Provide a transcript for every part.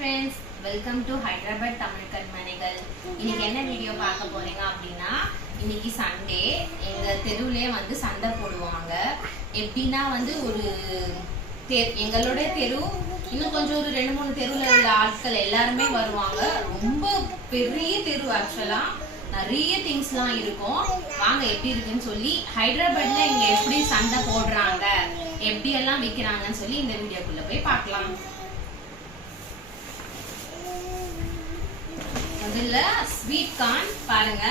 Friends welcome to Hyderabad Tamil கண்மணிகள் இன்னைக்கு என்ன video பார்க்க போறீங்க அப்படின்னா இன்னைக்கு சண்டே எங்க தெருவுலயே வந்து சண்டை போடுவாங்க. எப்படின்னா வந்து ஒரு தெ- எங்களோட தெரு இன்னும் கொஞ்சம் ஒரு ரெண்டு மூணு தெருவுல உள்ள ஆட்கள் எல்லாருமே வருவாங்க. ரொம்ப பெரிய தெரு ஆக்சுவலா நிறைய திங்ஸ்லாம் இருக்கும். வாங்க எப்படி இருக்குன்னு சொல்லி ஹைதராபாத்ல இங்க எப்படி சண்டை போடுறாங்க எப்படி எல்லாம் விற்கிறாங்கன்னு சொல்லி இந்த வீடியோக்குள்ள போய் பார்க்கலாம். முதல்ல ஸ்வீட் கார்ன் பாருங்க.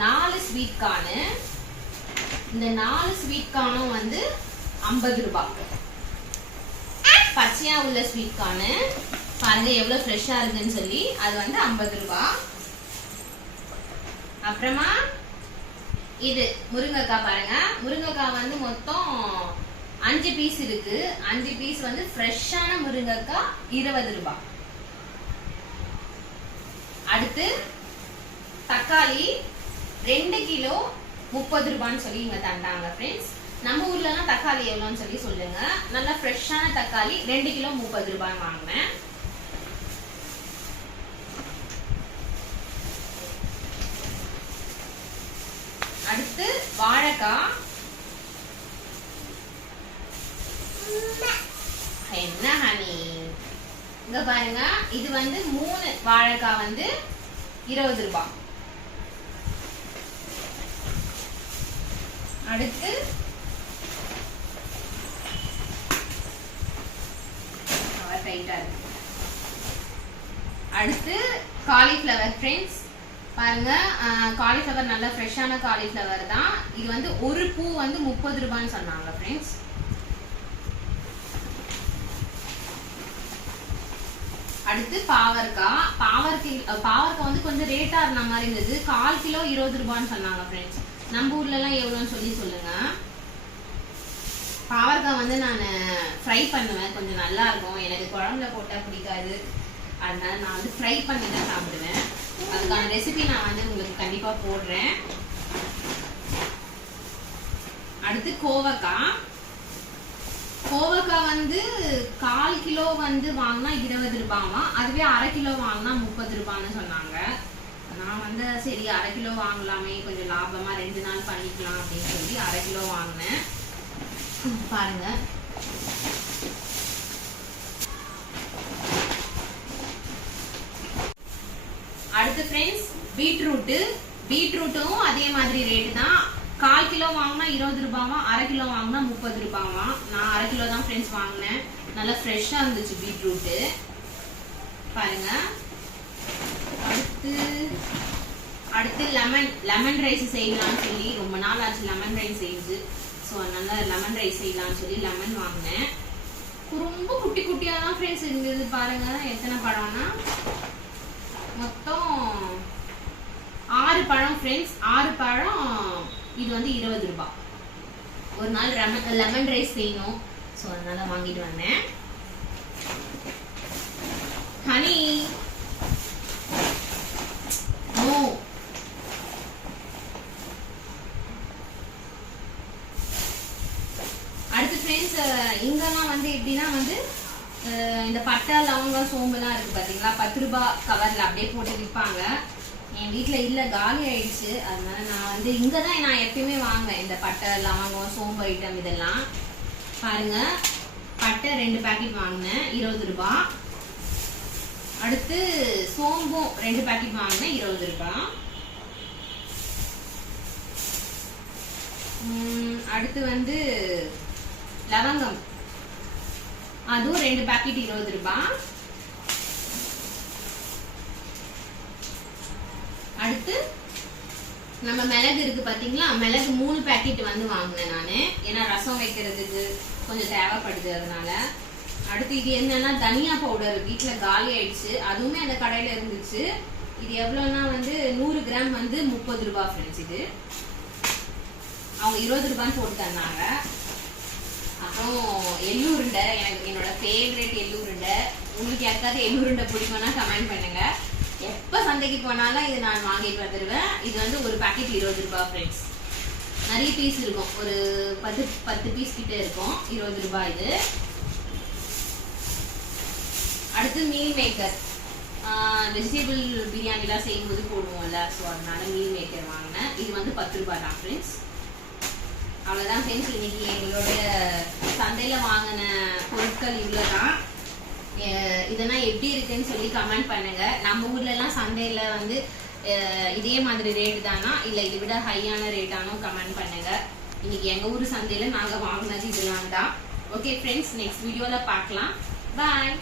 நாலு ஸ்வீட் கார்னு இந்த நாலு ஸ்வீட் கார்னும் வந்து ஐம்பது ரூபாய் பச்சையா உள்ள ஸ்வீட் கார்னு பாருங்க எவ்வளவு ஃப்ரெஷ்ஷா இருக்குன்னு சொல்லி அது வந்து ஐம்பது ரூபாய் அப்புறமா இது முருங்கைக்காய் பாருங்க. முருங்கைக்காய் வந்து மொத்தம் அஞ்சு பீஸ் இருக்கு. அஞ்சு பீஸ் வந்து ஃப்ரெஷ்ஷான முருங்கைக்காய் இருபது ரூபாய் அடுத்து தக்காளி ரெண்டு கிலோ முப்பது ரூபான்னு சொல்லி இங்க தந்தாங்க ஃப்ரெண்ட்ஸ் நம்ம ஊர்லலாம் தக்காளி எவ்வளோன்னு சொல்லி சொல்லுங்க. நல்லா ஃப்ரெஷ்ஷான தக்காளி ரெண்டு கிலோ முப்பது ரூபாய் வாங்கினேன் அடுத்து வாழைக்காய். என்ன ஹனி இங்க பாருங்க இது வந்து மூணு வாழைக்காய் வந்து இருபது ரூபாய் அடுத்து டைட்டா இருக்கு. அடுத்து காலிஃப்ளவர் ஃப்ரெண்ட்ஸ் பாருங்க காலிஃப்ளவர் நல்ல ஃப்ரெஷ்ஷான காலிஃப்ளவர் தான். இது வந்து ஒரு பூ வந்து முப்பது ரூபான்னு சொன்னாங்க ஃப்ரெண்ட்ஸ் அடுத்து பாவற்காய் பாவற்காய் பாவற்காய் வந்து கொஞ்சம் ரேட்டா இருந்த மாதிரி இருந்தது. கால் கிலோ இருபது ரூபான்னு சொன்னாங்க ஃப்ரெண்ட்ஸ் நம்ம ஊர்லலாம் எவ்வளோன்னு சொல்லி சொல்லுங்க. பாவற்காய் வந்து நான் ஃப்ரை பண்ணுவேன். கொஞ்சம் நல்லா இருக்கும். எனக்கு குழம்புல போட்டால் பிடிக்காது. அதனால நான் வந்து ஃப்ரை பண்ணி தான் சாப்பிடுவேன். அதுக்கான ரெசிபி நான் வந்து உங்களுக்கு கண்டிப்பாக போடுறேன். அடுத்து கோவக்காய் கோவக்காய் வந்து கால் கிலோ வந்து வாங்கினா இருபது ரூபாவா அதுவே அரை கிலோ வாங்கினா முப்பது ரூபான்னு சொன்னாங்க. நான் வந்து சரி அரை கிலோ வாங்கலாமே கொஞ்சம் லாபமா ரெண்டு நாள் பண்ணிக்கலாம் அப்படின்னு சொல்லி அரை கிலோ வாங்கினேன். பாருங்க. அடுத்து ஃப்ரெண்ட்ஸ் பீட்ரூட்டு பீட்ரூட்டும் அதே மாதிரி ரேட்டு தான். கால் கிலோ வாங்கினா இருபது ரூபாவா? அரை கிலோ வாங்கினா முப்பது ரூபாவா? நான் அரை கிலோ தான் ஃப்ரெண்ட்ஸ் வாங்கினேன். நல்லா ஃப்ரெஷ்ஷாக இருந்துச்சு பீட்ரூட்டு பாருங்க. அடுத்து அடுத்து லெமன் லெமன் ரைஸ் செய்யலாம்னு சொல்லி ரொம்ப நாள் ஆச்சு லெமன் ரைஸ் செஞ்சு ஸோ அதனால லெமன் ரைஸ் செய்யலாம்னு சொல்லி லெமன் வாங்கினேன். ரொம்ப குட்டி குட்டியாக தான் ஃப்ரெண்ட்ஸ் இருந்தது பாருங்க. எத்தனை பழம்னா? மொத்தம் ஆறு பழம் ஃப்ரெண்ட்ஸ் ஆறு பழம் இது வந்து இருபது ரூபாய் ஒரு நாள் லெமன் லெமன் ரைஸ் செய்யணும் ஸோ அதனால வாங்கிட்டு வந்தேன். ஹனி நோ அடுத்து ஃப்ரெண்ட்ஸ் இங்கெல்லாம் வந்து எப்படின்னா வந்து இந்த பட்டை லவங்கம் சோம்புலாம் இருக்கு பாத்தீங்களா? பத்து ரூபாய் கவர்ல அப்படியே போட்டு விற்பாங்க என் வீட்டில் இல்லை காலி ஆயிடுச்சு. அதனால நான் வந்து இங்கே தான் நான் எப்பயுமே வாங்குவேன். இந்த பட்டை லவங்கம் சோம்பு ஐட்டம் இதெல்லாம். பாருங்க பட்டை ரெண்டு பேக்கெட் வாங்கினேன் இருபது ரூபா. அடுத்து சோம்பும் ரெண்டு பேக்கெட் வாங்கினேன் இருபது ரூபா. அடுத்து வந்து லவங்கம். அதுவும் ரெண்டு பேக்கெட் இருபது ரூபாய் அடுத்து நம்ம மிளகு இருக்கு பாத்தீங்களா? மிளகு மூணு பேக்கெட் வந்து வாங்கினேன் நான். ஏன்னா ரசம் வைக்கிறதுக்கு கொஞ்சம் தேவைப்படுது அதனால. அடுத்து இது என்னன்னா தனியா பவுடர் வீட்டில் காலி ஆயிடுச்சு. அதுவுமே அந்த கடையில இருந்துச்சு. இது எவ்வளவுன்னா வந்து நூறு கிராம் வந்து முப்பது ரூபாய் ஃப்ரெண்ட்ஸ் இது. அவங்க இருபது ரூபான்னு போட்டு தந்தாங்க. அப்புறம் எள்ளு உருண்டை எனக்கு என்னோட ஃபேவரட் எள்ளுருண்டை உங்களுக்கு யாருக்காவது எள்ளு உருண்டை பிடிக்கும்னா கமெண்ட் பண்ணுங்க. எப்போ சந்தைக்கு போனாலும் இது நான் வாங்கிட்டு வந்துடுவேன் இது வந்து ஒரு பாக்கெட் இருபது ரூபாய் ஃப்ரெண்ட்ஸ் நிறைய பீஸ் இருக்கும். ஒரு பத்து பத்து பீஸ் கிட்ட இருக்கும். இருபது ரூபாய் இது. அடுத்து மீல் மேக்கர் வெஜிடபிள் பிரியாணிலாம் செய்யும்போது போடுவோம்ல. ஸோ அதனால மீல் மேக்கர் வாங்கினேன். இது வந்து பத்து ரூபாய் தான் ஃப்ரெண்ட்ஸ் அவ்வளோதான் ஃப்ரெண்ட்ஸ் இன்னைக்கு எங்களுடைய சந்தையில் வாங்கின பொருட்கள் இவ்வளோதான் அஹ் இதெல்லாம் எப்படி இருக்குன்னு சொல்லி கமெண்ட் பண்ணுங்க. நம்ம ஊர்ல எல்லாம் சந்தையில வந்து இதே மாதிரி ரேட் தானா? இல்ல இதை விட ஹையான ரேட்டானோ கமெண்ட் பண்ணுங்க. இன்னைக்கு எங்க ஊர் சந்தையில நாங்க வாங்கினது இதெல்லாம் தான். ஓகே ஃப்ரெண்ட்ஸ் நெக்ஸ்ட் வீடியோல பார்க்கலாம். பாய்